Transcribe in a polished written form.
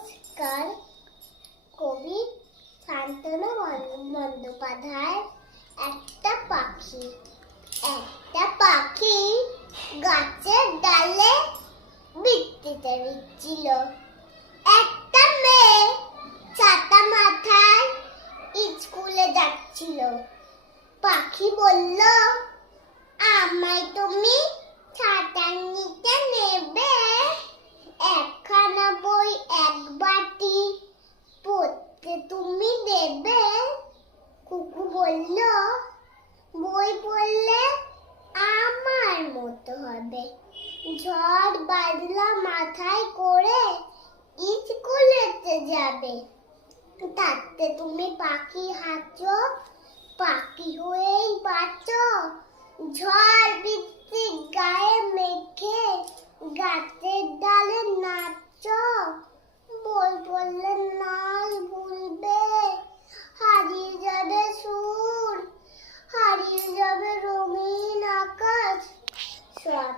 নমস্কার। কবি শান্তনু বন্দ্যোপাধ্যায়। একটা পাখি গাছের ডালে বৃত্তিতে ছিল। একটা মেয়ে ছাতা মাথায় স্কুলে যাচ্ছিল। পাখি বলল, আমায় তুমি ছাতা নিতে নেবে? একখানা বই এক বাটি পড়তে তুমি দেবে? কুকু বলল, বই পড়লে আমার মতো হবে। ঝড় বাদলা মাথায় করে স্কুলেতে যাবে। তাতে তুমি পাখি হাঁচো, পাখি হয়েই বাঁচো। ঝড় বৃষ্টি গায়ে মেখে গাছের ডালে নাচো। বই পড়লে নাই ভুলবে, হারিয়ে যাবে সুর, হারিয়ে যাবে রঙিন আকাশ। সব